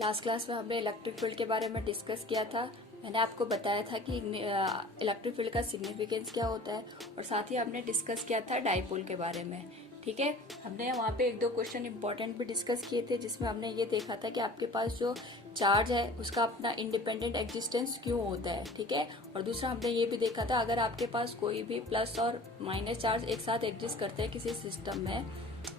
Last class में हमने electric field के बारे में डिस्कस किया था। मैंने आपको बताया था कि इलेक्ट्रिक फील्ड का सिग्निफिकेंस क्या होता है और साथ ही हमने डिस्कस किया था डाइपोल के बारे में। ठीक है, हमने वहाँ पे एक दो क्वेश्चन इंपॉर्टेंट भी डिस्कस किए थे जिसमें हमने ये देखा था कि आपके पास जो चार्ज है उसका अपना इंडिपेंडेंट एग्जिस्टेंस क्यों होता है। ठीक है, और दूसरा हमने ये भी देखा था अगर आपके पास कोई भी प्लस और माइनस चार्ज एक साथ एग्जिस्ट करते हैं किसी सिस्टम में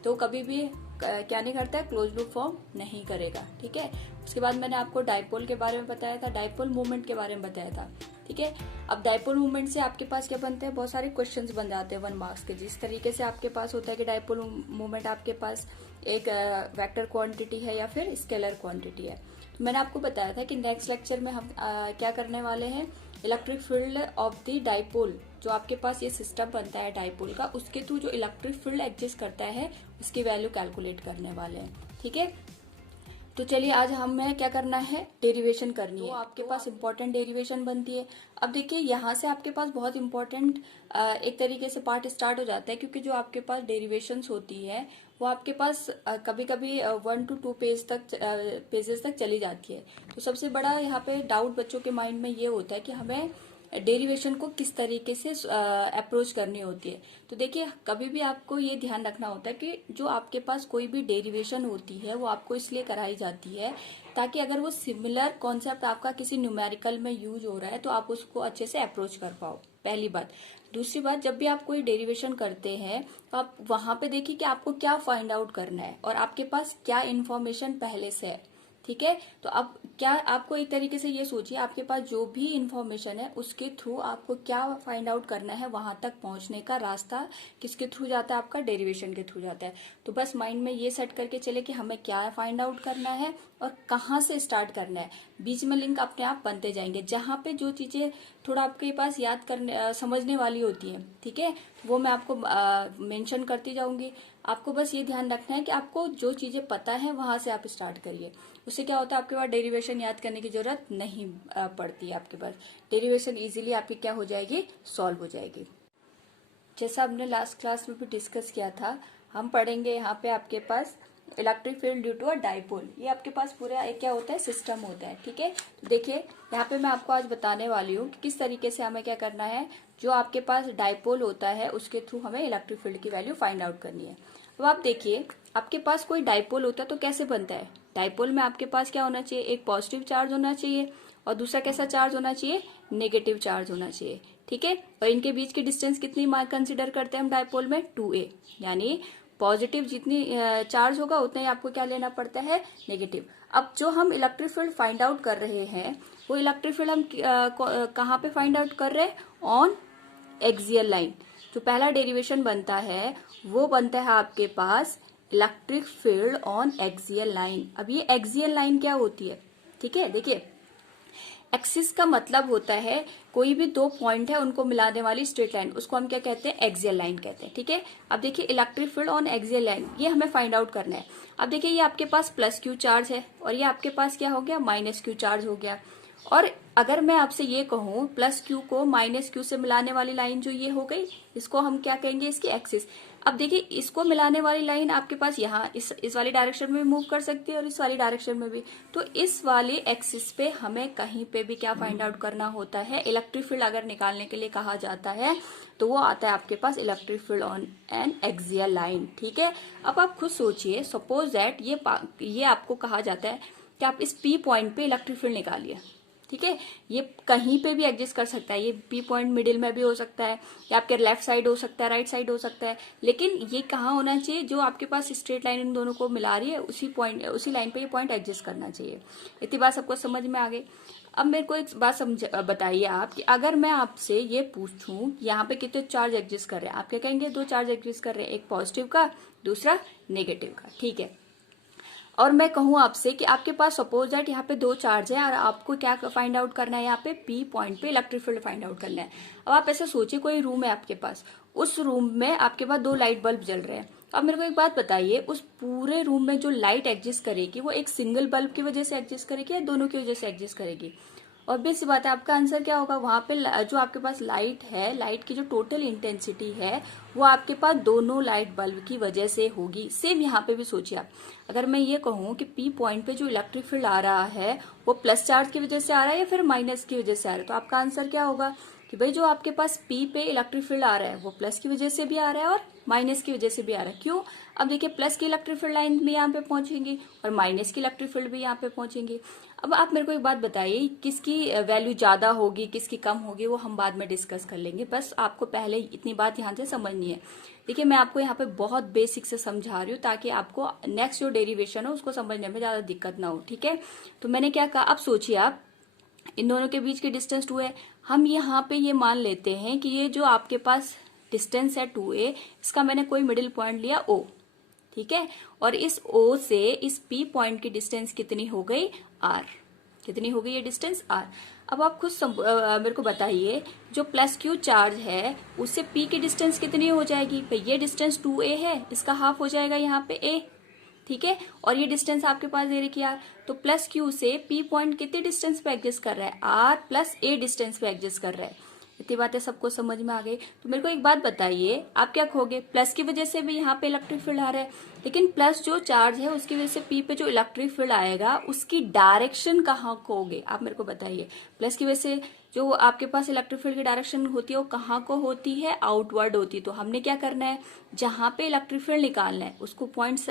तो कभी भी क्या नहीं करता है, क्लोज लूप फॉर्म नहीं करेगा। ठीक है, उसके बाद मैंने आपको डाइपोल के बारे में बताया था, डाइपोल मूवमेंट के बारे में बताया था। ठीक है, अब डाइपोल मूवमेंट से आपके पास क्या बनते हैं, बहुत सारे क्वेश्चंस बन जाते हैं 1 मार्क्स के। जिस तरीके से आपके पास होता है कि डाइपोल मूवमेंट आपके पास एक वेक्टर क्वांटिटी है या फिर स्केलर क्वांटिटी है। तो मैंने आपको बताया था कि नेक्स्ट लेक्चर में हम क्या करने वाले हैं, electric field of the dipole, जो आपके पास ये सिस्टम बनता है डाइपोल का, उसके थ्रू जो इलेक्ट्रिक फील्ड एग्जिस्ट करता है उसकी वैल्यू कैलकुलेट करने वाले हैं। ठीक है, तो चलिए आज हमें क्या करना है, डेरिवेशन करनी है। तो आपके पास इंपॉर्टेंट डेरिवेशन बनती है। अब देखिए यहाँ से आपके पास बहुत इंपॉर्टेंट एक तरीके से पार्ट स्टार्ट हो जाता है, क्योंकि जो आपके पास डेरिवेशंस होती है वो आपके पास कभी कभी 1 to 2 पेजेस तक चली जाती है। तो सबसे बड़ा यहाँ पे डाउट बच्चों के माइंड में ये होता है कि हमें डेरिवेशन को किस तरीके से अप्रोच करनी होती है। तो देखिए कभी भी आपको ये ध्यान रखना होता है कि जो आपके पास कोई भी डेरिवेशन होती है वो आपको इसलिए कराई जाती है ताकि अगर वो सिमिलर कॉन्सेप्ट आपका किसी न्यूमेरिकल में यूज हो रहा है तो आप उसको अच्छे से अप्रोच कर पाओ, पहली बात। दूसरी बात, जब भी आप कोई डेरिवेशन करते हैं तो आप वहां पे देखिए कि आपको क्या फाइंड आउट करना है और आपके पास क्या इन्फॉर्मेशन पहले से है। ठीक है, तो अब क्या आपको एक तरीके से ये सोचिए आपके पास जो भी इंफॉर्मेशन है उसके थ्रू आपको क्या फाइंड आउट करना है, वहां तक पहुंचने का रास्ता किसके थ्रू जाता है, आपका डेरिवेशन के थ्रू जाता है। तो बस माइंड में ये सेट करके चले कि हमें क्या फाइंड आउट करना है और कहाँ से स्टार्ट करना है। बीच में लिंक अपने आप बनते जाएंगे, जहां पे जो चीजें थोड़ा आपके पास याद करने समझने वाली होती है, ठीक है, वो मैं आपको मेंशन करती जाऊंगी। आपको बस ये ध्यान रखना है कि आपको जो चीजें पता है वहां से आप स्टार्ट करिए। उससे क्या होता है, आपके पास डेरिवेशन याद करने की जरूरत नहीं पड़ती है। आपके पास डेरिवेशन इजीली आपकी क्या हो जाएगी, सॉल्व हो जाएगी। जैसा हमने लास्ट क्लास में भी डिस्कस किया था, हम पढ़ेंगे यहाँ पे आपके पास electric field due to a dipole. ये आपके पास पूरा एक क्या होता है, सिस्टम होता है। ठीक है, तो देखिए यहाँ पे मैं आपको आज बताने वाली हूँ कि किस तरीके से हमें क्या करना है, जो आपके पास डाइपोल होता है उसके थ्रू हमें इलेक्ट्रिक फील्ड की वैल्यू फाइंड आउट करनी है। अब आप देखिए आपके पास कोई डाइपोल होता है तो कैसे बनता है। डाइपोल में आपके पास क्या होना चाहिए, एक पॉजिटिव चार्ज होना चाहिए और दूसरा कैसा चार्ज होना चाहिए, नेगेटिव चार्ज होना चाहिए। ठीक है, और इनके बीच की डिस्टेंस कितनी कंसिडर करते हैं हम डाइपोल में, 2a, यानी पॉजिटिव जितनी चार्ज होगा उतना ही आपको क्या लेना पड़ता है, नेगेटिव। अब जो हम इलेक्ट्रिक फील्ड फाइंड आउट कर रहे हैं वो इलेक्ट्रिक फील्ड हम कहाँ पे फाइंड आउट कर रहे हैं, ऑन एक्सियल लाइन। जो पहला डेरिवेशन बनता है वो बनता है आपके पास electric field on axial line. अब ये एक्सियल लाइन क्या होती है, ठीक है, देखिए एक्सिस का मतलब होता है कोई भी दो पॉइंट है उनको मिलाने वाली स्ट्रेट लाइन, उसको हम क्या कहते हैं, एक्सियल लाइन कहते हैं। ठीक है, अब देखिए electric field on axial line ये हमें फाइंड आउट करना है। अब देखिए ये आपके पास प्लस क्यू चार्ज है और ये आपके पास क्या हो गया, माइनस क्यू चार्ज हो गया। और अगर मैं आपसे ये कहूं प्लस क्यू को माइनस क्यू से मिलाने वाली लाइन जो ये हो गई, इसको हम क्या कहेंगे, इसकी एक्सिस। अब देखिए इसको मिलाने वाली लाइन आपके पास यहाँ इस वाली डायरेक्शन में मूव कर सकती है और इस वाली डायरेक्शन में भी। तो इस वाली एक्सिस पे हमें कहीं पे भी क्या फाइंड आउट करना होता है, इलेक्ट्रिक फील्ड अगर निकालने के लिए कहा जाता है तो वो आता है आपके पास electric field on an axial line. ठीक है, अब आप खुद सोचिए, सपोज दैट ये आपको कहा जाता है कि आप इस पी पॉइंट पे इलेक्ट्रिक फील्ड निकालिए। ठीक है, ये कहीं पे भी एग्जिस्ट कर सकता है, ये पी पॉइंट मिडिल में भी हो सकता है या आपके लेफ्ट साइड हो सकता है, राइट साइड हो सकता है, लेकिन ये कहाँ होना चाहिए, जो आपके पास स्ट्रेट लाइन इन दोनों को मिला रही है उसी लाइन पे ये पॉइंट एग्जिस्ट करना चाहिए। इतनी बात सबको समझ में आ गई। अब मेरे को एक बात बताइए आप कि अगर मैं आपसे ये पूछूं यहाँ पे कितने चार्ज एग्जिस्ट कर रहे हैं, आप क्या कहेंगे, दो चार्ज एग्जिस्ट कर रहे हैं, एक पॉजिटिव का दूसरा नेगेटिव का। ठीक है, और मैं कहूं आपसे कि आपके पास सपोज दैट यहाँ पे दो चार्ज है और आपको क्या फाइंड आउट करना है, यहाँ पे पी पॉइंट पे इलेक्ट्रिक फील्ड फाइंड आउट करना है। अब आप ऐसे सोचिए कोई रूम है आपके पास, उस रूम में आपके पास दो लाइट बल्ब जल रहे हैं। अब मेरे को एक बात बताइए, उस पूरे रूम में जो लाइट एग्जिस्ट करेगी वो एक सिंगल बल्ब की वजह से एग्जिस्ट करेगी या दोनों की वजह से एग्जिस्ट करेगी, ऑब्वियस सी बात है, आपका आंसर क्या होगा, वहां पे जो आपके पास लाइट है, लाइट की जो टोटल इंटेंसिटी है वो आपके पास दोनों लाइट बल्ब की वजह से होगी। सेम यहाँ पे भी सोचिए आप, अगर मैं ये कहूँ कि पी पॉइंट पे जो इलेक्ट्रिक फील्ड आ रहा है वो प्लस चार्ज की वजह से आ रहा है या फिर माइनस की वजह से आ रहा है, तो आपका आंसर क्या होगा कि भाई जो आपके पास पी पे इलेक्ट्रिक फील्ड आ रहा है वो प्लस की वजह से भी आ रहा है और माइनस की वजह से भी आ रहा है। क्यों? अब देखिए, प्लस की इलेक्ट्रिक फील्ड लाइन भी यहाँ पे पहुंचेंगी और माइनस की इलेक्ट्रिक फील्ड भी यहाँ पे पहुंचेंगी। अब आप मेरे को एक बात बताइए, किसकी वैल्यू ज्यादा होगी किसकी कम होगी वो हम बाद में डिस्कस कर लेंगे, बस आपको पहले इतनी बात ध्यान से समझनी है। देखिए, मैं आपको यहाँ पे बहुत बेसिक से समझा रही हूँ ताकि आपको नेक्स्ट जो डेरिवेशन है उसको समझने में ज्यादा दिक्कत ना हो, ठीक है। तो मैंने क्या कहा, अब सोचिए आप, इन दोनों के बीच की डिस्टेंस 2a, हम यहाँ पे ये मान लेते हैं कि ये जो आपके पास डिस्टेंस है 2a, इसका मैंने कोई मिडिल पॉइंट लिया o, ठीक है, और इस o से इस p पॉइंट की डिस्टेंस कितनी हो गई, r। कितनी हो गई ये डिस्टेंस, r। अब आप खुद मेरे को बताइए, जो प्लस q चार्ज है उससे p की डिस्टेंस कितनी हो जाएगी, भाई ये डिस्टेंस 2a है, इसका हाफ हो जाएगा यहाँ पे a, ठीक है, और ये डिस्टेंस आपके पास दे रखी है, तो प्लस क्यू से पी पॉइंट कितने डिस्टेंस पे एग्जिस्ट कर रहा है, आर प्लस ए डिस्टेंस पे एग्जिस्ट कर रहा है। इतनी बातें सबको समझ में आ गई। तो मेरे को एक बात बताइए, आप क्या कहोगे, प्लस की वजह से भी यहाँ पे इलेक्ट्रिक फील्ड आ रहा है, लेकिन प्लस जो चार्ज है उसकी वजह से पी पे जो इलेक्ट्रिक फील्ड आएगा उसकी डायरेक्शन कहाँ कहोगे, आप मेरे को बताइए। प्लस की वजह से जो आपके पास इलेक्ट्रिक फील्ड की डायरेक्शन होती है वो कहाँ को होती है, आउटवर्ड होती है। तो हमने क्या करना है, जहां पे इलेक्ट्रिक फील्ड निकालना है उसको पॉइंट्स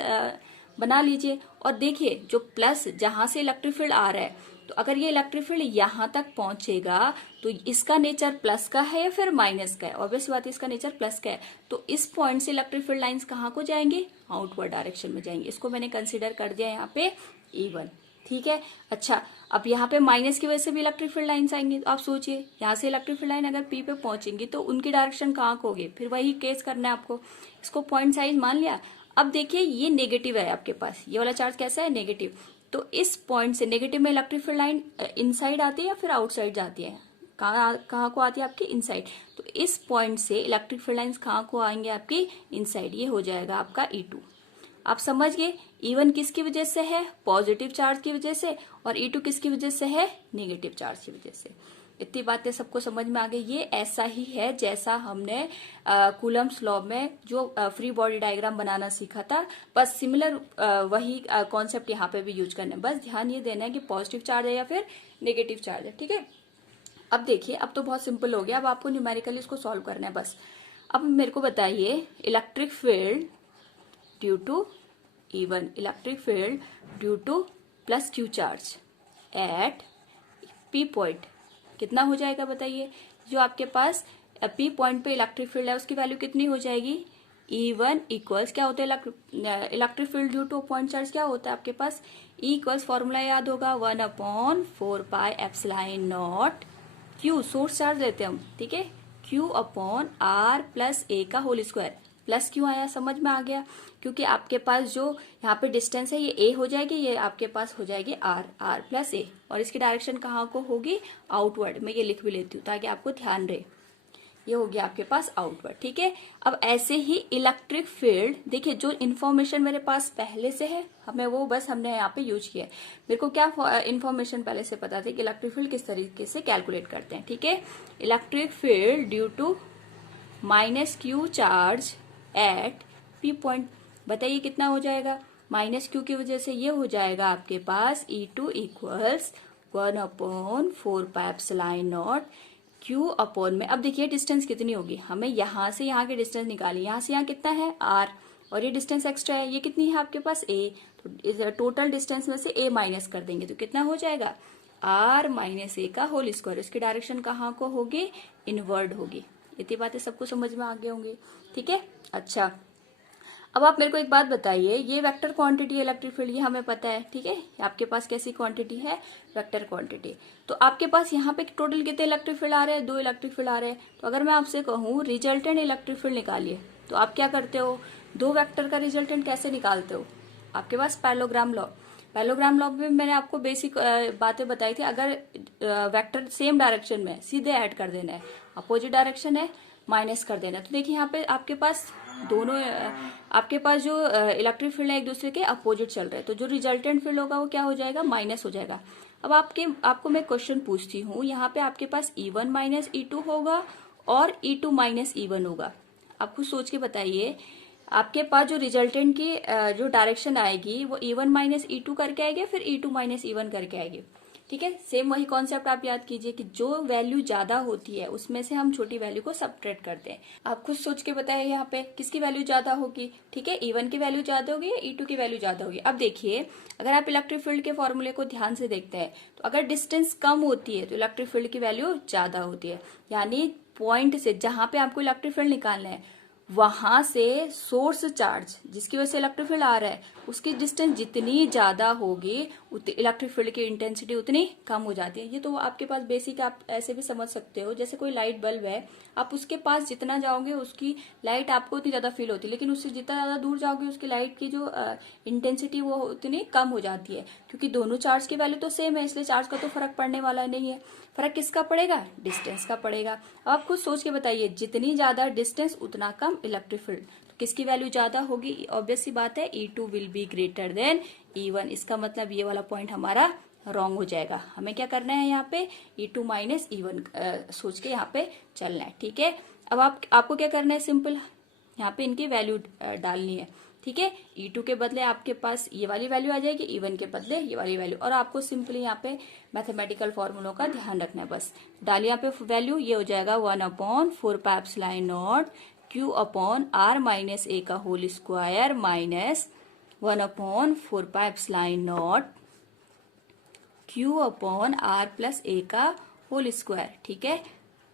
बना लीजिए, और देखिए जो प्लस जहां से इलेक्ट्रिक फील्ड आ रहा है, तो अगर ये इलेक्ट्रिक फील्ड यहां तक पहुंचेगा तो इसका नेचर प्लस का है या फिर माइनस का है, ऑब्वियस बात है इसका नेचर प्लस का है। तो इस पॉइंट से इलेक्ट्रिक फील्ड लाइंस कहाँ को जाएंगे, आउटवर्ड डायरेक्शन में जाएंगे। इसको मैंने कंसिडर कर दिया यहाँ पे E1, ठीक है। अच्छा, अब यहाँ पे माइनस की वजह से भी इलेक्ट्रिक फील्ड लाइन्स आएंगी, तो आप सोचिए यहाँ से इलेक्ट्रिक फील्ड लाइन अगर पी पे पहुंचेंगी तो उनकी डायरेक्शन कहाँ को होगी, फिर वही केस करना है आपको। इसको पॉइंट साइज मान लिया। अब देखिए, ये नेगेटिव है आपके पास, ये वाला चार्ज कैसा है, नेगेटिव। तो इस पॉइंट से नेगेटिव में इलेक्ट्रिक फील्ड लाइन इनसाइड आती है या फिर आउटसाइड जाती है, कहाँ को आती है आपकी, इनसाइड। तो इस पॉइंट से इलेक्ट्रिक फील्ड लाइन्स कहाँ को आएंगे आपकी, इनसाइड। ये हो जाएगा आपका E2। आप समझ गए, E1 किसकी वजह से है, पॉजिटिव चार्ज की वजह से, और E2 किसकी वजह से है, नेगेटिव चार्ज की वजह से। इतनी बातें सबको समझ में आ गई। ये ऐसा ही है जैसा हमने कूलम्स लॉ में जो फ्री बॉडी डायग्राम बनाना सीखा था, बस सिमिलर वही कॉन्सेप्ट यहाँ पे भी यूज करना है। बस ध्यान ये देना है कि पॉजिटिव चार्ज है या फिर नेगेटिव चार्ज है, ठीक है। अब देखिए, अब तो बहुत सिंपल हो गया, अब आपको न्यूमेरिकली इसको सॉल्व करना है बस। अब मेरे को बताइए, electric field due to E1, electric field due to plus Q charge at P point कितना हो जाएगा बताइए। जो आपके पास पी पॉइंट पे इलेक्ट्रिक फील्ड है उसकी वैल्यू कितनी हो जाएगी, E1 इक्वल्स क्या होता है, electric field due two point charge क्या होता है आपके पास, E इक्वल्स फॉर्मूला याद होगा 1/4πε0 Q, सोर्स चार्ज लेते हैं हम, ठीक है, Q/R प्लस ए का होल स्क्वायर। प्लस क्यों आया, समझ में आ गया, क्योंकि आपके पास जो यहाँ पे डिस्टेंस है ये a हो जाएगी, ये आपके पास हो जाएगी r प्लस ए, और इसकी डायरेक्शन कहाँ को होगी, आउटवर्ड। मैं ये लिख भी लेती हूँ ताकि आपको ध्यान रहे, ये हो गया आपके पास आउटवर्ड, ठीक है। अब ऐसे ही इलेक्ट्रिक फील्ड, देखिए जो इन्फॉर्मेशन मेरे पास पहले से है हमें वो बस हमने यहाँ पे यूज किया है। मेरे को क्या इन्फॉर्मेशन पहले से पता थी कि इलेक्ट्रिक फील्ड किस तरीके से कैलकुलेट करते हैं, ठीक है। Electric field due to minus Q charge at P point, बताइए कितना हो जाएगा, माइनस क्यू की वजह से ये हो जाएगा आपके पास E2 इक्वल्स 1/4πε0 Q अपॉन में। अब देखिए डिस्टेंस कितनी होगी, हमें यहाँ से यहाँ की डिस्टेंस निकाली, यहाँ से यहाँ कितना है R, और ये डिस्टेंस एक्स्ट्रा है, ये कितनी है आपके पास A, तो टोटल डिस्टेंस में से A माइनस कर देंगे तो कितना हो जाएगा, R माइनस A का होल स्क्वायर। इसकी डायरेक्शन कहाँ को होगी, इनवर्ड होगी। इतनी बातें सबको समझ में आ गए होंगे, ठीक है। अच्छा, अब आप मेरे को एक बात बताइए, ये वेक्टर क्वांटिटी है इलेक्ट्रिक फील्ड, ये हमें पता है, ठीक है। आपके पास कैसी क्वांटिटी है, वेक्टर क्वांटिटी। तो आपके पास यहाँ पे टोटल कितने इलेक्ट्रिक फील्ड आ रहे हैं, 2 इलेक्ट्रिक फील्ड आ रहे हैं। तो अगर मैं आपसे कहूँ रिजल्टेंट इलेक्ट्रिक फील्ड निकालिए, तो आप क्या करते हो, 2 वेक्टर का रिजल्टेंट कैसे निकालते हो, आपके पास पैरेललोग्राम लॉ। पैरेललोग्राम लॉ में मैंने आपको बेसिक बातें बताई थी, अगर वेक्टर सेम डायरेक्शन में सीधे ऐड कर देना है, अपोजिट डायरेक्शन है माइनस कर देना। तो देखिए यहाँ पे आपके पास दोनों, आपके पास जो इलेक्ट्रिक फील्ड है एक दूसरे के अपोजिट चल रहे हैं, तो जो रिजल्टेंट फील्ड होगा वो क्या हो जाएगा, माइनस हो जाएगा। अब आपको मैं क्वेश्चन पूछती हूँ, यहाँ पे आपके पास E1 माइनस E2 होगा और E2 माइनस E1 होगा। आप खुद सोच के बताइए, आपके पास जो रिजल्टेंट की जो डायरेक्शन आएगी वो E1 माइनस E2 करके आएगी, फिर E2 माइनस E1 करके आएगी। ठीक है, सेम वही कॉन्सेप्ट आप याद कीजिए कि जो वैल्यू ज्यादा होती है उसमें से हम छोटी वैल्यू को सबट्रैक्ट करते हैं। आप खुद सोच के बताइए यहाँ पे किसकी वैल्यू ज्यादा होगी। ठीक है, E1 की वैल्यू ज्यादा होगी या E2 की वैल्यू ज्यादा होगी। अब देखिए, अगर आप इलेक्ट्रिक फील्ड के फॉर्मूले को ध्यान से देखते हैं तो अगर डिस्टेंस कम होती है तो इलेक्ट्रिक फील्ड की वैल्यू ज्यादा होती है। यानी पॉइंट से जहां पे आपको इलेक्ट्रिक फील्ड निकालना है वहां से सोर्स चार्ज जिसकी वजह से इलेक्ट्रिक फील्ड आ रहा है उसकी डिस्टेंस जितनी ज्यादा होगी इलेक्ट्रिक फील्ड की इंटेंसिटी उतनी कम हो जाती है। ये तो आपके पास बेसिक आप ऐसे भी समझ सकते हो, जैसे कोई लाइट बल्ब है, आप उसके पास जितना जाओगे उसकी लाइट आपको उतनी ज्यादा फील होती है, लेकिन उससे जितना ज्यादा दूर जाओगे उसकी लाइट की जो इंटेंसिटी वो उतनी कम हो जाती है, क्योंकि दोनों चार्ज की वैल्यू तो सेम है, इसलिए चार्ज का तो फर्क पड़ने वाला नहीं है। फर्क किसका पड़ेगा? डिस्टेंस का पड़ेगा। अब आप खुद सोच के बताइए, जितनी ज्यादा डिस्टेंस उतना कम इलेक्ट्रिक फील्ड, तो किसकी वैल्यू ज्यादा होगी? ऑब्वियस सी बात है, E2 will be greater than E1। इसका मतलब ये वाला पॉइंट हमारा रॉन्ग हो जाएगा। हमें क्या करना है यहाँ पे? E2 माइनस E1 सोच के यहाँ पे चलना है। ठीक है, अब आपको क्या करना है? सिंपल यहाँ पे इनकी वैल्यू डालनी है। ठीक है, E2 के बदले आपके पास ये वाली वैल्यू आ जाएगी, E1 के बदले ये वाली वैल्यू, और आपको सिंपली यहाँ पे मैथमेटिकल फॉर्मूलों का ध्यान रखना है बस। डालिए यहाँ पे वैल्यू, ये हो जाएगा 1/4πε0 Q upon R minus A का whole square minus 1/4πε0 Q upon R plus A का होल स्क्वायर। ठीक है,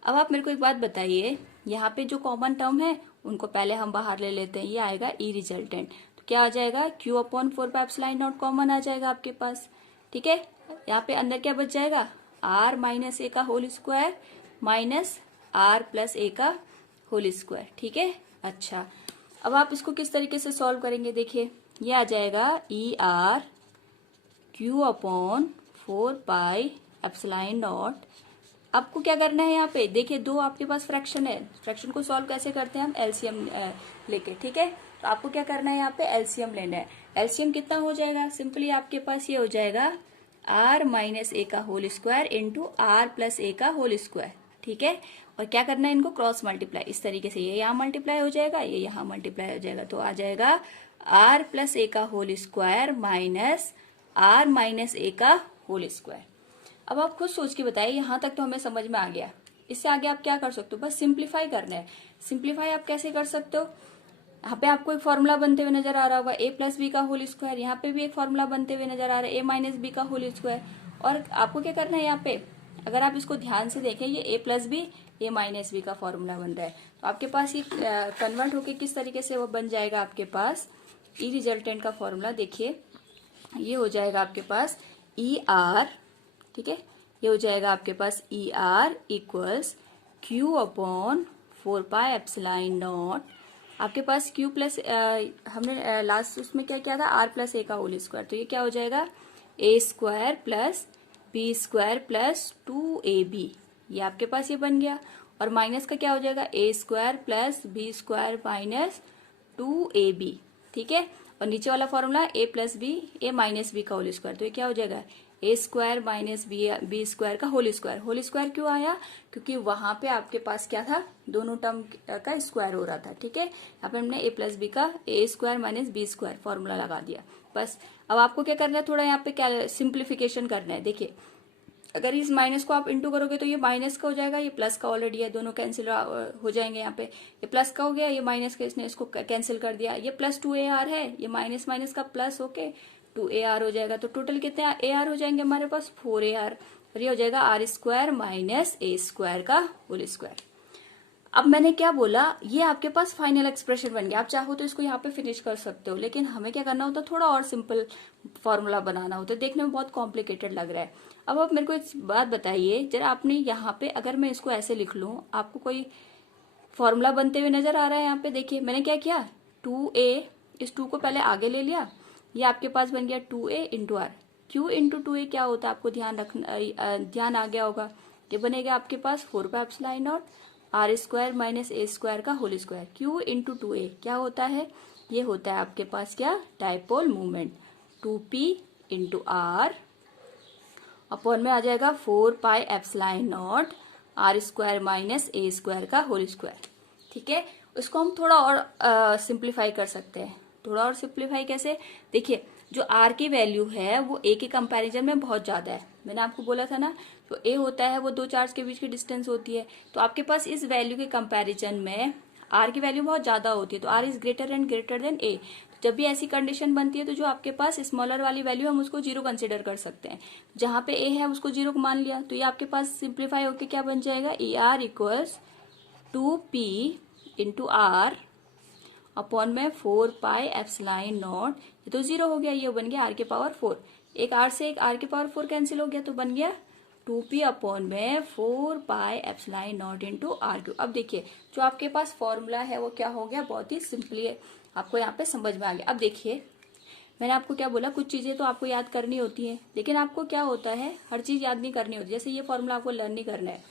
अब आप मेरे को एक बात बताइए, यहाँ पे जो कॉमन टर्म है उनको पहले हम बाहर ले लेते हैं। ये आएगा E रिजल्टेंट, तो क्या आ जाएगा? Q अपॉन 4πε0 कॉमन आ जाएगा आपके पास। ठीक है, यहाँ पे अंदर क्या बच जाएगा? R माइनस A का whole square minus R plus A का होल स्क्वायर। ठीक है, अच्छा, अब आप इसको किस तरीके से सॉल्व करेंगे? देखिए, ये आ जाएगा ER Q अपॉन 4πε0। आपको क्या करना है यहाँ पे? देखिए, दो आपके पास फ्रैक्शन है, फ्रैक्शन को सॉल्व कैसे करते हैं हम? एलसीएम लेके। ठीक है, तो आपको क्या करना है? यहाँ पे एलसीएम लेना है। एलसीएम कितना हो जाएगा? सिंपली आपके पास ये हो जाएगा R माइनस A का whole square into R plus A का होल स्क्वायर। ठीक है, और क्या करना है? इनको क्रॉस मल्टीप्लाई, इस तरीके से ये यहाँ मल्टीप्लाई हो जाएगा, ये यहाँ मल्टीप्लाई हो जाएगा, तो आ जाएगा R प्लस A का whole square minus R minus A का होल स्क्वायर। अब आप खुद सोच के बताइए, यहाँ तक तो हमें समझ में आ गया। इससे आगे आप क्या कर सकते हो? बस सिंप्लीफाई करना है। सिंप्लीफाई आप कैसे कर सकते हो? यहाँ पे आपको एक फॉर्मूला बनते हुए नजर आ रहा होगा, A प्लस बी का होल स्क्वायर। यहाँ पे भी एक फॉर्मूला बनते हुए नजर आ रहा है, A माइनस बी का होल स्क्वायर। और आपको क्या करना है यहाँ पे? अगर आप इसको ध्यान से देखें, ये A plus B A minus B का फॉर्मूला बन रहा है, तो आपके पास ये कन्वर्ट होके किस तरीके से वो बन जाएगा आपके पास? ई रिजल्टेंट का फॉर्मूला देखिए, ये हो जाएगा आपके पास ER। ठीक है, ये हो जाएगा आपके पास ER इक्वल्स Q अपॉन 4πε0। आपके पास Q प्लस हमने लास्ट उसमें क्या किया था? R प्लस A का होल स्क्वायर, तो ये क्या हो जाएगा? A square plus B square plus 2AB। ये आपके पास ये बन गया, और माइनस का क्या हो जाएगा? A square plus B square minus 2AB। ठीक है, और नीचे वाला फॉर्मूला A plus B A minus B का होल स्क्वायर, तो ये क्या हो जाएगा? A square minus B square का होल स्क्वायर। होल स्क्वायर क्यों आया? क्योंकि वहां पे आपके पास क्या था? दोनों टर्म का स्क्वायर हो रहा था। ठीक है, यहाँ पे हमने A प्लस बी का A square minus B square formula लगा दिया बस। अब आपको क्या करना है? थोड़ा यहाँ पे क्या सिंप्लीफिकेशन करना है। देखिए, अगर इस माइनस को आप इंटू करोगे तो ये माइनस का हो जाएगा, ये प्लस का ऑलरेडी है, दोनों कैंसिल हो जाएंगे। यहाँ पे ये प्लस का हो गया, ये माइनस का, इसने इसको कैंसिल कर दिया। ये प्लस 2AR है, ये माइनस माइनस का प्लस होके 2AR हो जाएगा, तो टोटल कितने AR हो जाएंगे हमारे पास? 4AR। और ये हो जाएगा R square minus A square का होल स्क्वायर। अब मैंने क्या बोला? ये आपके पास फाइनल एक्सप्रेशन बन गया। आप चाहो तो इसको यहाँ पे फिनिश कर सकते हो, लेकिन हमें क्या करना होता है? थोड़ा और सिंपल फॉर्मूला बनाना होता है। देखने में बहुत कॉम्प्लिकेटेड लग रहा है। अब आप मेरे को एक बात बताइए जरा, आपने यहाँ पे अगर मैं इसको ऐसे लिख लूं, आपको कोई फॉर्मूला बनते हुए नजर आ रहा है? यहाँ पे देखिए, मैंने क्या किया? 2A, इस 2 को पहले आगे ले लिया, ये आपके पास बन गया 2A into R। Q into 2A क्या होता है? आपको ध्यान आ गया होगा। ये बनेगा आपके पास 4πε0 R square minus A square का whole square. Q into 2A क्या होता है? ये होता है आपके पास क्या? Dipole movement. 2P into R upon में आ जाएगा 4 pi epsilon naught R square minus A square का होल स्क्वायर। ठीक है, उसको हम थोड़ा और सिंप्लीफाई कर सकते हैं। थोड़ा और सिंप्लीफाई कैसे, देखिए जो आर की वैल्यू है वो ए के कंपैरिजन में बहुत ज्यादा है। मैंने आपको बोला था ना, तो ए होता है वो दो चार्ज के बीच की डिस्टेंस होती है, तो आपके पास इस वैल्यू के कंपैरिजन में आर की वैल्यू बहुत ज्यादा होती है, तो R is greater and greater than A. जब भी ऐसी कंडीशन बनती है तो जो आपके पास स्मॉलर वाली वैल्यू हम उसको जीरो कंसिडर कर सकते हैं। जहां पे ए है उसको जीरो मान लिया, तो ये आपके पास सिंप्लीफाई होके क्या बन जाएगा, A R equals 2p into R upon में 4 पाई एप्सिलॉन नॉट, ये तो जीरो हो गया, ये बन गया आर के पावर 4। एक आर से एक आर के पावर 4 कैंसिल हो गया, तो बन गया 2p अपॉन में 4 pi epsilon naught into R Q. अब देखिए जो आपके पास फॉर्मूला है वो क्या हो गया, बहुत ही सिंपली है, आपको यहाँ पे समझ में आ गया। अब देखिए मैंने आपको क्या बोला, कुछ चीजें तो आपको याद करनी होती है, लेकिन आपको क्या होता है हर चीज याद नहीं करनी होती। जैसे ये फॉर्मूला आपको लर्न नहीं करना है,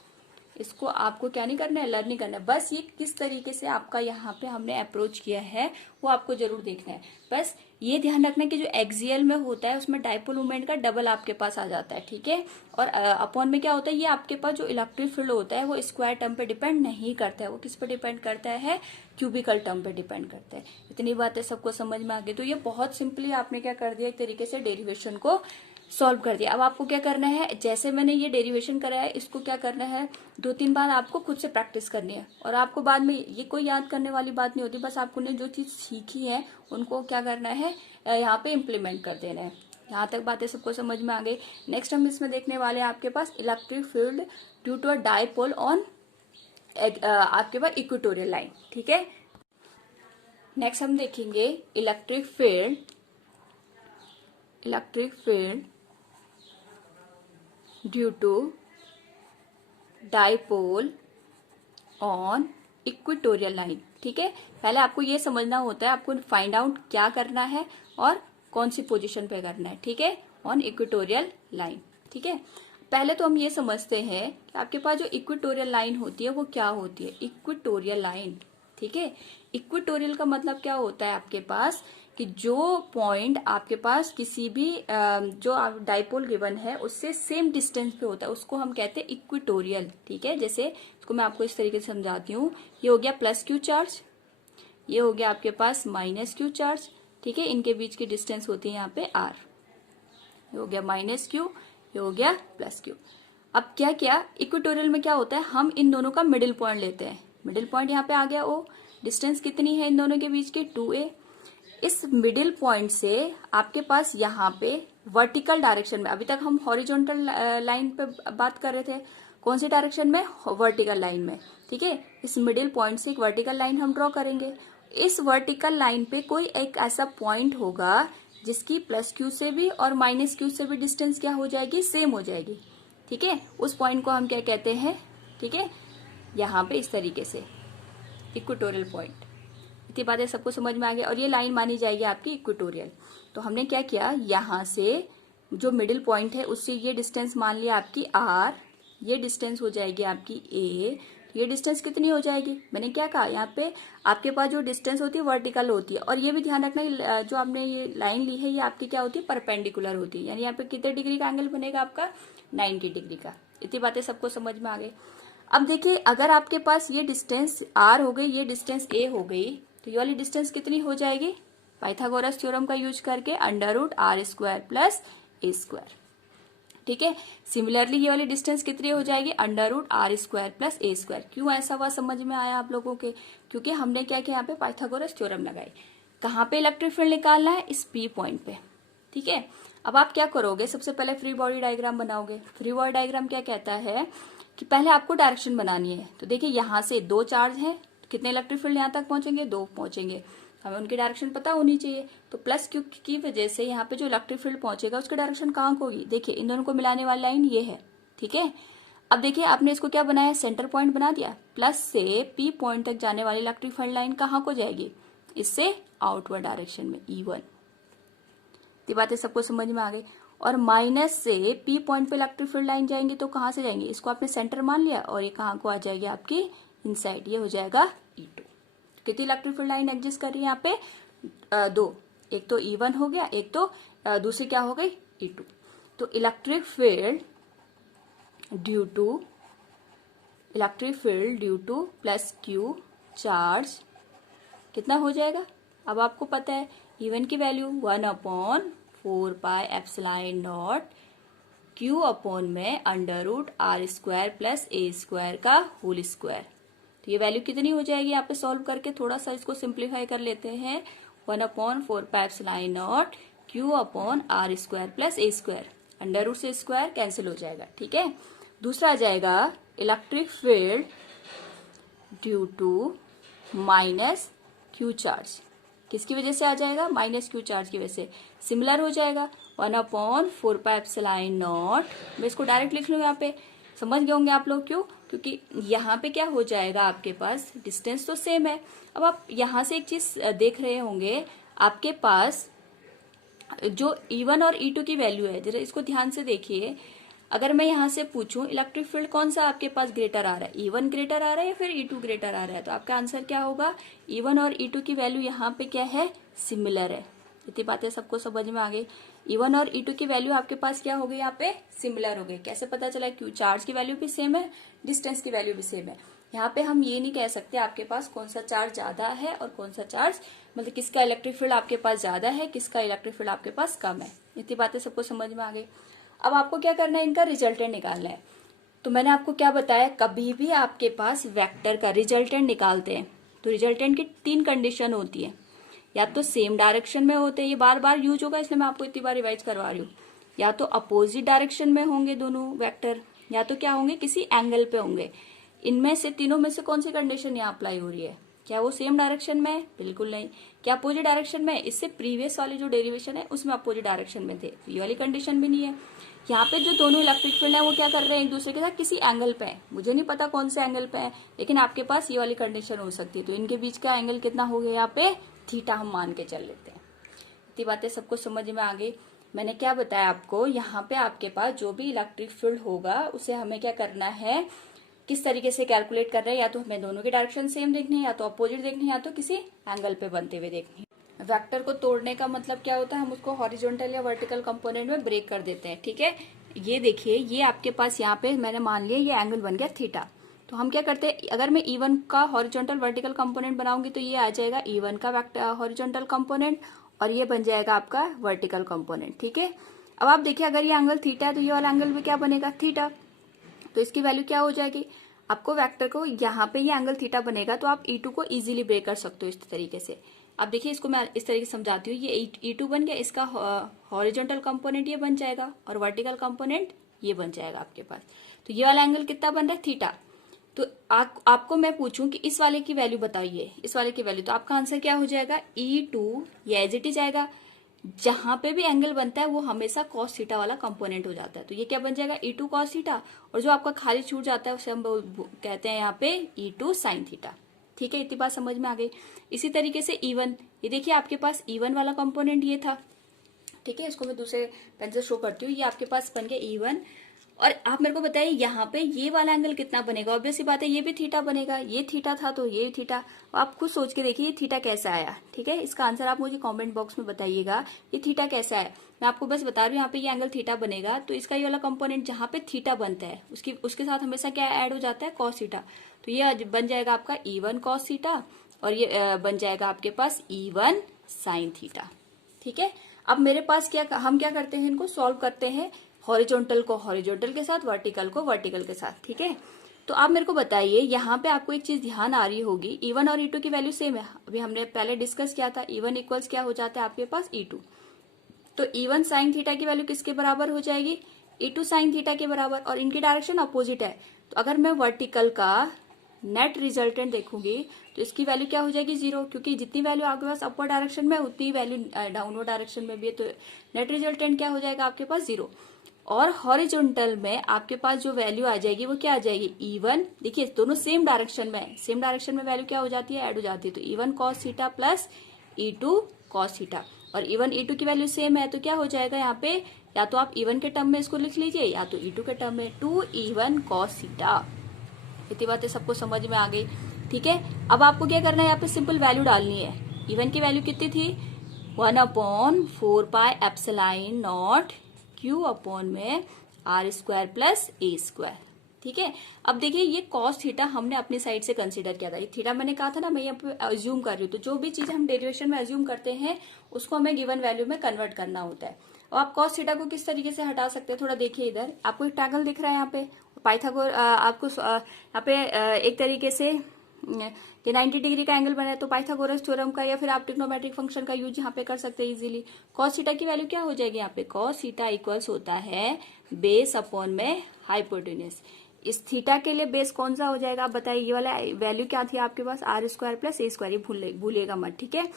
इसको आपको क्या नहीं करना है, लर्न नहीं करना है। बस ये किस तरीके से आपका यहाँ पे हमने अप्रोच किया है वो आपको जरूर देखना है। बस ये ध्यान रखना कि जो एक्सियल में होता है उसमें डाइपोल मोमेंट का डबल आपके पास आ जाता है। ठीक है, और अपॉन में क्या होता है, ये आपके पास जो इलेक्ट्रिक फील्ड होता है वो स्क्वायर टर्म पे डिपेंड नहीं करता है, वो किस पे डिपेंड करता है, क्यूबिकल टर्म पे डिपेंड करता है। इतनी बातें सबको समझ में आ गई। तो ये बहुत सिंपली आपने क्या कर दिया, एक तरीके से डेरिवेशन को सॉल्व कर दिया। अब आपको क्या करना है, जैसे मैंने ये डेरिवेशन कराया है इसको क्या करना है, 2-3 बार आपको खुद से प्रैक्टिस करनी है, और आपको बाद में ये कोई याद करने वाली बात नहीं होती। बस आपको ने जो चीज सीखी है उनको क्या करना है, यहाँ पे इम्प्लीमेंट कर देना है। यहाँ तक बातें सबको समझ में आ गई। नेक्स्ट हम इसमें देखने वाले हैं आपके पास electric field due to a dipole on आपके पास इक्वेटोरियल लाइन। ठीक है, नेक्स्ट हम देखेंगे electric field due to dipole on equatorial line. ठीक है, पहले आपको ये समझना होता है, आपको फाइंड आउट क्या करना है और कौन सी पोजीशन पे करना है। ठीक है, ऑन इक्वेटोरियल लाइन। ठीक है, पहले तो हम ये समझते हैं कि आपके पास जो इक्वेटोरियल लाइन होती है वो क्या होती है, इक्वेटोरियल लाइन। ठीक है, इक्वेटोरियल का मतलब क्या होता है आपके पास, कि जो पॉइंट आपके पास किसी भी जो डाइपोल गिवन है उससे सेम डिस्टेंस पे होता है उसको हम कहते हैं इक्वेटोरियल। ठीक है, जैसे इसको मैं आपको इस तरीके से समझाती हूँ, ये हो गया प्लस क्यू चार्ज, ये हो गया आपके पास माइनस क्यू चार्ज। ठीक है, इनके बीच की डिस्टेंस होती है यहाँ पे आर, ये हो गया माइनस क्यू, ये हो गया प्लस क्यू। अब क्या किया, इक्वेटोरियल में क्या होता है, हम इन दोनों का मिडिल पॉइंट लेते हैं। मिडिल पॉइंट यहाँ पे आ गया ओ, डिस्टेंस कितनी है इन दोनों के बीच की, 2a। इस मिडिल पॉइंट से आपके पास यहाँ पे वर्टिकल डायरेक्शन में, अभी तक हम हॉरिजॉन्टल लाइन पे बात कर रहे थे, कौन सी डायरेक्शन में, वर्टिकल लाइन में। ठीक है, इस मिडिल पॉइंट से एक वर्टिकल लाइन हम ड्रॉ करेंगे। इस वर्टिकल लाइन पे कोई एक ऐसा पॉइंट होगा जिसकी प्लस क्यू से भी और माइनस क्यू से भी डिस्टेंस क्या हो जाएगी, सेम हो जाएगी। ठीक है, उस पॉइंट को हम क्या कहते हैं, ठीक है, यहाँ पे इस तरीके से इक्वेटोरियल पॉइंट। इतनी बातें सबको समझ में आ गई, और ये लाइन मानी जाएगी आपकी इक्वेटोरियल। तो हमने क्या किया, यहाँ से जो मिडिल पॉइंट है उससे ये डिस्टेंस मान लिया आपकी आर, ये डिस्टेंस हो जाएगी आपकी ए, ये डिस्टेंस कितनी हो जाएगी, मैंने क्या कहा, यहाँ पे आपके पास जो डिस्टेंस होती है वर्टिकल होती है, और ये भी ध्यान रखना जो आपने ये लाइन ली है ये आपकी क्या होती है, परपेंडिकुलर होती है, यानी यहाँ पे कितने डिग्री का एंगल बनेगा आपका, 90 डिग्री का। इतनी बातें सबको समझ में आ गई। अब देखिए अगर आपके पास ये डिस्टेंस आर हो गई, ये डिस्टेंस ए हो गई, तो ये वाली डिस्टेंस कितनी हो जाएगी, पाइथागोरस थ्योरम का यूज करके under root R square plus A square. ठीक है, सिमिलरली ये वाली डिस्टेंस कितनी हो जाएगी, under root R square plus A square. क्यों ऐसा हुआ समझ में आया आप लोगों के, क्योंकि हमने क्या किया, यहाँ पे पाइथागोरस थ्योरम लगाई। कहाँ पे इलेक्ट्रिक फील्ड निकालना है, इस पी पॉइंट पे। ठीक है, अब आप क्या करोगे, सबसे पहले फ्री बॉडी डायग्राम बनाओगे। फ्री बॉडी डायग्राम क्या कहता है कि पहले आपको डायरेक्शन बनानी है। तो देखिए यहाँ से दो चार्ज है, कितने इलेक्ट्रिक फील्ड यहाँ तक पहुंचेंगे, 2 पहुंचेंगे, हमें उनकी डायरेक्शन पता होनी चाहिए। तो प्लस क्यू की वजह से यहाँ पे जो इलेक्ट्रिक फील्ड पहुंचेगा उसकी डायरेक्शन कहाँ को होगी, देखिए इन दोनों को मिलाने वाली लाइन ये है। ठीक है, अब देखिए आपने इसको क्या बनाया, सेंटर पॉइंट बना दिया। प्लस से पी पॉइंट तक जाने वाली इलेक्ट्रिक फील्ड लाइन कहाँ को जाएगी, इससे आउटवर्ड डायरेक्शन में, E1। ये बातें सबको समझ में आ गई। और माइनस से पी पॉइंट पे इलेक्ट्रिक फील्ड लाइन जाएंगी तो कहाँ से जाएंगी, इसको आपने सेंटर मान लिया, और ये कहाँ को आ जाएगी आपकी इनसाइड, ये हो जाएगा E2। कितनी इलेक्ट्रिक फील्ड लाइन एग्जिस्ट कर रही है यहाँ पे, 2, एक तो E1 हो गया, एक तो दूसरी क्या हो गई, E2। तो electric field due to plus Q charge कितना हो जाएगा? अब आपको पता है E1 की वैल्यू 1/4πε0 Q अपॉन में √r² प्लस a² का होल स्क्वायर। तो ये वैल्यू कितनी हो जाएगी? यहाँ पे सॉल्व करके थोड़ा सा इसको सिंप्लीफाई कर लेते हैं। 1/4πε0 Q upon r² plus a², under से स्क्वायर कैंसिल हो जाएगा। ठीक है, दूसरा आ जाएगा electric field due to minus Q charge. किसकी वजह से आ जाएगा? माइनस क्यू चार्ज की वजह से। सिमिलर हो जाएगा 1/4πε0। मैं इसको डायरेक्ट लिख लूँ, यहाँ पे समझ गए होंगे आप लोग। क्यों? क्योंकि यहाँ पे क्या हो जाएगा, आपके पास डिस्टेंस तो सेम है। अब आप यहाँ से एक चीज देख रहे होंगे, आपके पास जो E1 और E2 की वैल्यू है, जरा इसको ध्यान से देखिए। अगर मैं यहाँ से पूछूं इलेक्ट्रिक फील्ड कौन सा आपके पास ग्रेटर आ रहा है, E1 ग्रेटर आ रहा है या फिर E2 ग्रेटर आ रहा है, तो आपका आंसर क्या होगा? E1 और E2 की वैल्यू यहाँ पे क्या है? सिमिलर है। इतनी बातें सबको समझ में आ गई। E1 और E2 की वैल्यू आपके पास क्या हो गई? यहाँ पे सिमिलर हो गई। कैसे पता चला? क्यों चार्ज की वैल्यू भी सेम है, डिस्टेंस की वैल्यू भी सेम है। यहाँ पे हम ये नहीं कह सकते आपके पास कौन सा चार्ज ज्यादा है और कौन सा चार्ज, मतलब किसका इलेक्ट्रिक फील्ड आपके पास ज्यादा है, किसका इलेक्ट्रिक फील्ड आपके पास कम है। इतनी बातें सबको समझ में आ गई। अब आपको क्या करना है? इनका रिजल्टेंट निकालना है। तो मैंने आपको क्या बताया, कभी भी आपके पास वेक्टर का रिजल्टेंट निकालते हैं तो रिजल्टेंट की 3 कंडीशन होती है। या तो सेम डायरेक्शन में होते हैं, ये बार बार यूज होगा इसलिए मैं आपको इतनी बार रिवाइज करवा रही हूँ। या तो अपोजिट डायरेक्शन में होंगे दोनों वेक्टर, या तो क्या होंगे? किसी एंगल पे होंगे। इनमें से तीनों में से कौन सी कंडीशन यहाँ अप्लाई हो रही है? क्या वो सेम डायरेक्शन में है? बिल्कुल नहीं। क्या अपोजिट डायरेक्शन में? इससे प्रीवियस वाली जो डेरिवेशन है उसमें अपोजिट डायरेक्शन में थे, तो ये वाली कंडीशन भी नहीं है। यहाँ पे जो दोनों इलेक्ट्रिक फील्ड है वो क्या कर रहे हैं? एक दूसरे के साथ किसी एंगल पे है। मुझे नहीं पता कौन से एंगल पे है, लेकिन आपके पास ये वाली कंडीशन हो सकती है। तो इनके बीच का एंगल कितना हो गया? यहाँ पे थीटा हम मान के चल लेते हैं। इतनी बातें सबको समझ में आ गई। मैंने क्या बताया आपको, यहाँ पे आपके पास जो भी इलेक्ट्रिक फील्ड होगा उसे हमें क्या करना है, किस तरीके से कैलकुलेट कर रहे हैं। या तो हमें दोनों की डायरेक्शन सेम देखनी है, या तो अपोजिट देखनी है, या तो किसी एंगल पे बनते हुए देखनी है। वेक्टर को तोड़ने का मतलब क्या होता है? हम उसको हॉरिजॉन्टल या वर्टिकल कंपोनेंट में ब्रेक कर देते हैं। ठीक है, ये देखिए, ये आपके पास यहाँ पे मैंने मान लिया ये एंगल बन गया थीटा। तो हम क्या करते हैं, अगर मैं E1 का हॉरिजॉन्टल वर्टिकल कंपोनेंट बनाऊंगी तो ये आ जाएगा E1 का हॉरिजॉन्टल कंपोनेंट और ये बन जाएगा आपका वर्टिकल कंपोनेंट। ठीक है, अब आप देखिए अगर ये एंगल थीटा है तो ये वाला एंगल भी क्या बनेगा? थीटा। तो इसकी वैल्यू क्या हो जाएगी? आपको वेक्टर को यहाँ पे ये एंगल थीटा बनेगा तो आप E2 को इजीली ब्रेक कर सकते हो इस तरीके से। अब देखिए, इसको मैं इस तरीके से समझाती हूँ। ये E2 बन गया, इसका हॉरिजॉन्टल कंपोनेंट ये बन जाएगा और वर्टिकल कंपोनेंट ये बन जाएगा आपके पास। तो ये वाला एंगल कितना बन रहा है? थीटा। तो आपको मैं पूछूं कि इस वाले की वैल्यू बताइए, इस वाले की वैल्यू, तो आपका आंसर क्या हो जाएगा? E2। ये एज इट इज आएगा। जहां पे भी एंगल बनता है वो हमेशा कॉस थीटा वाला कंपोनेंट हो जाता है। तो ये क्या बन जाएगा? E2 cos theta. और जो आपका खाली छूट जाता है उसे हम कहते हैं यहाँ पे E2 साइन थीटा। ठीक है, इतनी बात समझ में आ गई। इसी तरीके से E1, ये देखिए आपके पास E1 वाला कंपोनेंट ये था। ठीक है, इसको मैं दूसरे पेन से शो करती हूँ। ये आपके पास बन गया E1। और आप मेरे को बताइए यहाँ पे ये वाला एंगल कितना बनेगा? ऑब्वियस सी बात है, ये भी थीटा बनेगा। ये थीटा था तो ये थीटा। आप खुद सोच के देखिए ये थीटा कैसा आया। ठीक है, इसका आंसर आप मुझे कमेंट बॉक्स में बताइएगा, ये थीटा कैसा है। मैं आपको बस बता रही हूँ, यहाँ पे ये एंगल थीटा बनेगा तो इसका ये वाला कंपोनेंट जहाँ पे थीटा बनता है उसके साथ हमेशा क्या ऐड हो जाता है? Cos theta. तो ये बन जाएगा आपका E1 कॉस थीटा और ये बन जाएगा आपके पास E1 साइन थीटा। ठीक है, अब मेरे पास हम क्या करते हैं, इनको सॉल्व करते हैं, हॉरिजॉन्टल को हॉरिजॉन्टल के साथ, वर्टिकल को वर्टिकल के साथ। ठीक है, तो आप मेरे को बताइए, यहाँ पे आपको एक चीज ध्यान आ रही होगी, E1 और E2 की वैल्यू सेम है। अभी हमने पहले डिस्कस किया था, E1 इक्वल्स क्या हो जाता है आपके पास? E2। तो E1 साइन थीटा की वैल्यू किसके बराबर हो जाएगी? E2 साइन थीटा के बराबर। और इनकी डायरेक्शन अपोजिट है, तो अगर मैं वर्टिकल का नेट रिजल्टेंट देखूंगी तो इसकी वैल्यू क्या हो जाएगी? 0, क्योंकि जितनी वैल्यू आपके पास अपवर्ड डायरेक्शन में उतनी वैल्यू डाउनवर्ड डायरेक्शन में भी है। तो नेट रिजल्टेंट क्या हो जाएगा आपके पास? 0। और हॉरिजॉन्टल में आपके पास जो वैल्यू आ जाएगी वो क्या आ जाएगी? E1। देखिए दोनों सेम डायरेक्शन में है, सेम डायरेक्शन में वैल्यू क्या हो जाती है? ऐड हो जाती है। तो E1 cos theta plus E2 cos theta. और E1 E2 की वैल्यू सेम है तो क्या हो जाएगा यहाँ पे? या तो आप E1 के टर्म में इसको लिख लीजिए या तो E2 के टर्म में, 2E1 cos थीटा। इतनी बातें सबको समझ में आ गई। ठीक है, अब आपको क्या करना है, यहाँ पे सिंपल वैल्यू डालनी है। E1 की वैल्यू कितनी थी? 1/4πε0 क्यू अपॉन में R square plus A square. ठीक है, अब देखिए ये कॉस थीटा हमने अपनी साइड से कंसीडर किया था। ये थीटा मैंने कहा था ना, मैं यहाँ पे अज्यूम कर रही हूँ, तो जो भी चीज हम डेरिवेशन में अज्यूम करते हैं उसको हमें गिवन वैल्यू में कन्वर्ट करना होता है। और आप कॉस थीटा को किस तरीके से हटा सकते हैं, थोड़ा देखिए इधर आपको एक ट्रायंगल दिख रहा है यहाँ पे, पाइथागोर आपको यहाँ पे एक तरीके से ये 90 डिग्री का एंगल बना है, तो पाइथागोरस थ्योरम का या फिर आप ट्रिग्नोमेट्रिक फंक्शन का यूज यहाँ पे कर सकते हैं इजीली। कॉस थीटा की वैल्यू क्या हो जाएगी यहाँ पे, कॉस थीटा इक्वल्स होता है बेस अपॉन में हाइपोटेन्यूज। इस थीटा के लिए बेस कौन सा हो जाएगा आप बताइए, ये वाला वैल्यू क्या थी आपके पास, R square plus A square, ये भूलिएगा मत। ठीक है,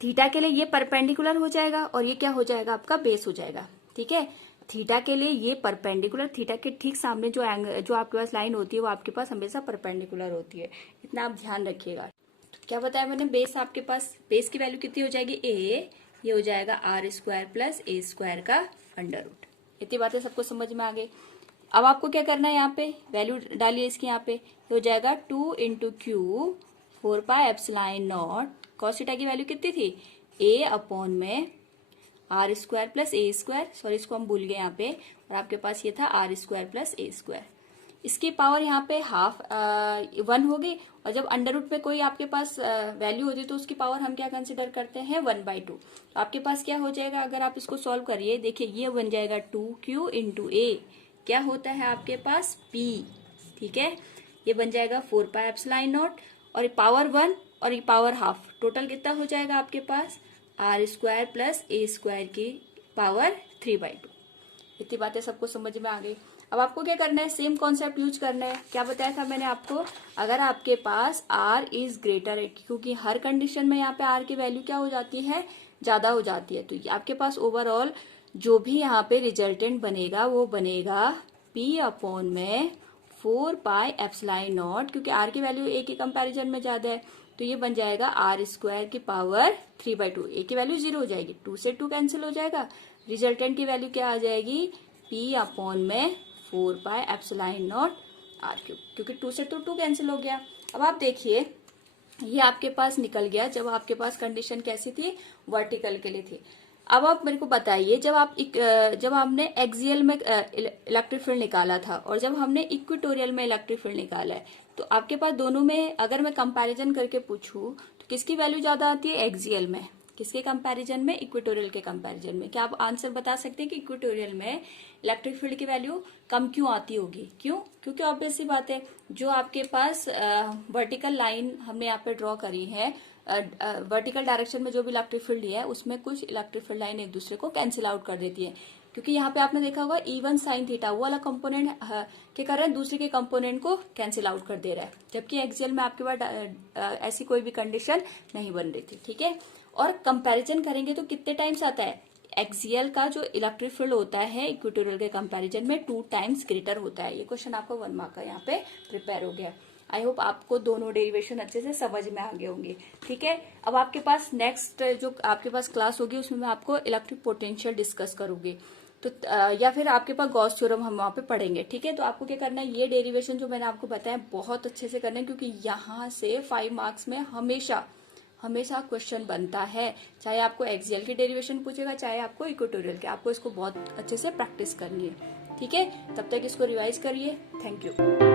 थीटा के लिए ये परपेंडिकुलर हो जाएगा और ये क्या हो जाएगा आपका बेस हो जाएगा। ठीक है, थीटा के लिए ये परपेंडिकुलर, थीटा के ठीक सामने जो एंगल जो आपके पास लाइन होती है वो आपके पास हमेशा परपेंडिकुलर होती है, इतना आप ध्यान रखिएगा। तो क्या बताया मैंने, बेस आपके पास, बेस की वैल्यू कितनी हो जाएगी ए, ये हो जाएगा R square plus A square का अंडर रूट। इतनी बातें सबको समझ में आ गई। अब आपको क्या करना है, यहाँ पे वैल्यू डालिए इसकी, यहाँ पे हो जाएगा 2 into Q 4 pi epsilon naught, cos theta की वैल्यू कितनी थी ए अपॉन में R square plus A square, sorry इसको हम भूल गए यहाँ पे, और आपके पास ये था R square plus A square. इसकी पावर यहाँ पे हाफ 1 होगी, और जब अंडर रूट में कोई आपके पास वैल्यू होती है तो उसकी पावर हम क्या कंसिडर करते हैं 1/2। तो आपके पास क्या हो जाएगा, अगर आप इसको सॉल्व करिए, देखिए ये बन जाएगा 2q इंटू ए, क्या होता है आपके पास p। ठीक है, ये बन जाएगा 4 पाई एप्सिलॉन नॉट, और ये पावर 1 और ये पावर हाफ, टोटल कितना हो जाएगा आपके पास R square plus A square की पावर 3/2। इतनी बातें सबको समझ में आ गई। अब आपको क्या करना है, सेम कॉन्सेप्ट यूज करना है। क्या बताया था मैंने आपको, अगर आपके पास r इज ग्रेटर, क्योंकि हर कंडीशन में यहाँ पे r की वैल्यू क्या हो जाती है, ज्यादा हो जाती है, तो आपके पास ओवरऑल जो भी यहाँ पे रिजल्टेंट बनेगा वो बनेगा p अपॉन में 4 पाई एप्सिलॉन नॉट, क्योंकि r की वैल्यू a के कंपैरिजन में ज्यादा है, तो ये बन जाएगा आर स्क्वायर की पावर 3/2। ए की वैल्यू 0 हो जाएगी, 2 से 2 कैंसिल हो जाएगा, रिजल्टेंट की वैल्यू क्या आ जाएगी p अपॉन में 4 pi epsilon naught R cube, क्योंकि 2 से 2 कैंसिल हो गया। अब आप देखिए ये आपके पास निकल गया, जब आपके पास कंडीशन कैसी थी, वर्टिकल के लिए थी। अब आप मेरे को बताइए, जब हमने एक्सियल में इलेक्ट्रिक फील्ड निकाला था और जब हमने इक्वेटोरियल में इलेक्ट्रिक फील्ड निकाला है, तो आपके पास दोनों में अगर मैं कंपैरिजन करके पूछूं तो किसकी वैल्यू ज्यादा आती है, एक्सियल में, किसके कंपैरिजन में, इक्वेटोरियल के कंपैरिजन में। क्या आप आंसर बता सकते हैं कि इक्वेटोरियल में इलेक्ट्रिक फील्ड की वैल्यू कम क्यों आती होगी, क्यों, क्योंकि ऑब्वियस सी बात है, जो आपके पास वर्टिकल लाइन हमने यहाँ पे ड्रॉ करी है, वर्टिकल डायरेक्शन में जो भी इलेक्ट्रिक फील्ड है उसमें कुछ इलेक्ट्रिक फील्ड लाइन एक दूसरे को कैंसिल आउट कर देती है, क्योंकि यहाँ पे आपने देखा होगा E1 साइन थीटा वो वाला कंपोनेंट क्या कर रहा है, दूसरे के कंपोनेंट को कैंसिल आउट कर दे रहा है, जबकि एक्सियल में आपके पास ऐसी कोई भी कंडीशन नहीं बन रही थी। ठीक है, और कंपैरिजन करेंगे तो कितने टाइम्स आता है, एक्सियल का जो इलेक्ट्रिक फील्ड होता है इक्वेटोरियल के कंपैरिजन में 2 टाइम्स ग्रेटर होता है। ये क्वेश्चन आपको 1 मार्क का यहाँ पे प्रिपेयर हो गया। आई होप आपको दोनों डेरिवेशन अच्छे से समझ में आ गए होंगे। ठीक है, अब आपके पास नेक्स्ट जो आपके पास क्लास होगी उसमें मैं आपको इलेक्ट्रिक पोटेंशियल डिस्कस करूंगी, तो या फिर आपके पास गॉस थ्योरम हम वहां पे पढ़ेंगे। ठीक है, तो आपको क्या करना है, ये डेरिवेशन जो मैंने आपको बताया बहुत अच्छे से करना है, क्योंकि यहाँ से 5 मार्क्स में हमेशा क्वेश्चन बनता है, चाहे आपको एक्सियल की डेरिवेशन पूछेगा चाहे आपको इक्वेटोरियल के, आपको इसको बहुत अच्छे से प्रैक्टिस करनी है। ठीक है, तब तक इसको रिवाइज करिए। Thank you.